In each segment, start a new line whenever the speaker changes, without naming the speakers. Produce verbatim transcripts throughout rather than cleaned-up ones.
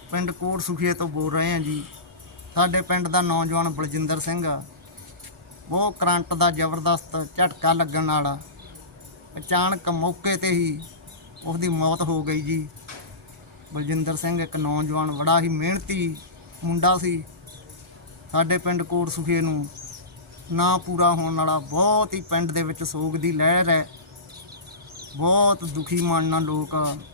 ਪਿੰਡ ਕੋਟ ਸੁਖੀਏ ਤੋਂ ਬੋਲ ਰਹੇ ਹਾਂ ਜੀ। ਸਾਡੇ ਪਿੰਡ ਦਾ ਨੌਜਵਾਨ ਬਲਜਿੰਦਰ ਸਿੰਘ ਆ, ਉਹ ਕਰੰਟ ਦਾ ਜ਼ਬਰਦਸਤ ਝਟਕਾ ਲੱਗਣ ਨਾਲ ਅਚਾਨਕ ਮੌਕੇ 'ਤੇ ਹੀ ਉਸਦੀ ਮੌਤ ਹੋ ਗਈ ਜੀ। ਬਲਜਿੰਦਰ ਸਿੰਘ ਇੱਕ ਨੌਜਵਾਨ ਬੜਾ ਹੀ ਮਿਹਨਤੀ ਮੁੰਡਾ ਸੀ। ਸਾਡੇ ਪਿੰਡ ਕੋਟ ਸੁਖੀਏ ਨੂੰ ਨਾ ਪੂਰਾ ਹੋਣ ਵਾਲਾ ਬਹੁਤ ਹੀ ਪਿੰਡ ਦੇ ਵਿੱਚ ਸੋਗ ਦੀ ਲਹਿਰ ਹੈ। ਬਹੁਤ ਦੁਖੀ ਮਨ ਨਾਲ ਲੋਕ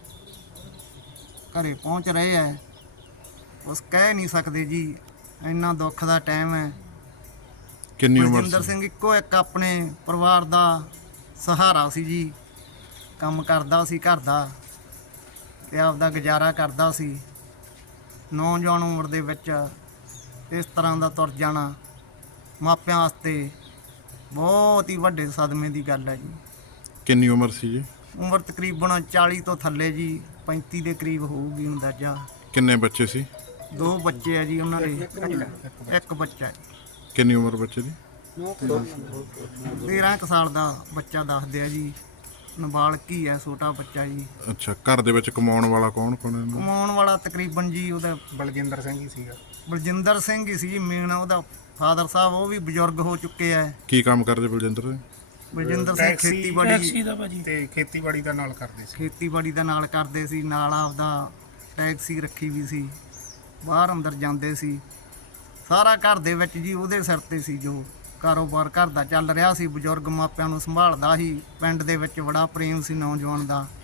ਘਰੇ ਪਹੁੰਚ ਰਹੇ ਹੈ। ਉਸ ਕਹਿ ਨਹੀਂ ਸਕਦੇ ਜੀ, ਇੰਨਾ ਦੁੱਖ ਦਾ ਟਾਈਮ ਹੈ।
ਕਿੰਨੀ ਉਮਰ
ਬਲਜਿੰਦਰ
ਸੀ?
ਸਿੰਘ ਇੱਕੋ ਇੱਕ ਆਪਣੇ ਪਰਿਵਾਰ ਦਾ ਸਹਾਰਾ ਸੀ ਜੀ। ਕੰਮ ਕਰਦਾ ਸੀ ਘਰ ਦਾ ਤੇ ਆਪਦਾ ਗੁਜ਼ਾਰਾ ਕਰਦਾ ਸੀ। ਨੌਜਵਾਨ ਉਮਰ ਦੇ ਵਿੱਚ ਇਸ ਤਰ੍ਹਾਂ ਦਾ ਤੁਰ ਜਾਣਾ ਮਾਪਿਆਂ ਵਾਸਤੇ ਬਹੁਤ ਹੀ ਵੱਡੇ ਸਦਮੇ ਦੀ ਗੱਲ ਹੈ ਜੀ।
ਕਿੰਨੀ ਉਮਰ ਸੀ ਜੀ?
ਉਮਰ ਤਕਰੀਬਨ ਚਾਲੀ ਤੋਂ ਥੱਲੇ ਜੀ, ਪੈਂਤੀ ਦੇ ਕਰੀਬ ਹੋਊਗੀ ਅੰਦਾਜ਼ਾ।
ਕਿੰਨੇ ਬੱਚੇ ਸੀ?
ਦੋ ਬੱਚੇ ਆ ਜੀ ਉਹਨਾਂ ਦੇ, ਇੱਕ ਬੱਚਾ ਹੈ।
ਕਿੰਨੀ ਉਮਰ ਬੱਚੇ ਦੀ?
ਤੇਰਾਂ ਕੁ ਸਾਲ ਦਾ ਬੱਚਾ ਦੱਸਦੇ ਆ ਜੀ। ਨਾਬਾਲਗ ਹੀ ਹੈ, ਛੋਟਾ ਬੱਚਾ ਜੀ।
ਅੱਛਾ, ਘਰ ਦੇ ਵਿੱਚ ਕਮਾਉਣ ਵਾਲਾ ਕੌਣ ਕੌਣ ਹੈ?
ਕਮਾਉਣ ਵਾਲਾ ਤਕਰੀਬਨ ਜੀ ਉਹਦਾ
ਬਲਜਿੰਦਰ ਸਿੰਘ ਹੀ ਸੀਗਾ।
ਬਲਜਿੰਦਰ ਸਿੰਘ ਹੀ ਸੀ ਜੀ ਮੇਨ। ਉਹਦਾ ਫਾਦਰ ਸਾਹਿਬ ਉਹ ਵੀ ਬਜ਼ੁਰਗ ਹੋ ਚੁੱਕੇ ਆ।
ਕੀ ਕੰਮ ਕਰਦੇ ਬਲਜਿੰਦਰ ਸਿੰਘ?
ਬਲਜਿੰਦਰ ਸਿੰਘ
ਟੈਕਸੀ-
ਖੇਤੀਬਾੜੀ
ਟੈਕਸੀ ਦਾ ਭਾਜੀ ਤੇ ਖੇਤੀਬਾੜੀ ਦਾ ਨਾਲ ਕਰਦੇ ਸੀ।
ਖੇਤੀਬਾੜੀ ਦਾ ਨਾਲ ਕਰਦੇ ਸੀ, ਨਾਲ ਆਪਦਾ ਟੈਕਸੀ ਰੱਖੀ ਵੀ ਸੀ, ਬਾਹਰ ਅੰਦਰ ਜਾਂਦੇ ਸੀ। ਸਾਰਾ ਘਰ ਦੇ ਵਿੱਚ ਜੀ ਉਹਦੇ ਸਿਰ ਤੇ ਸੀ ਜੋ ਕਾਰੋਬਾਰ ਘਰ ਦਾ ਚੱਲ ਰਿਹਾ ਸੀ। ਬਜ਼ੁਰਗ ਮਾਪਿਆਂ ਨੂੰ ਸੰਭਾਲਦਾ ਸੀ। ਪਿੰਡ ਦੇ ਵਿੱਚ ਬੜਾ ਪ੍ਰੇਮ ਸੀ ਨੌਜਵਾਨ ਦਾ।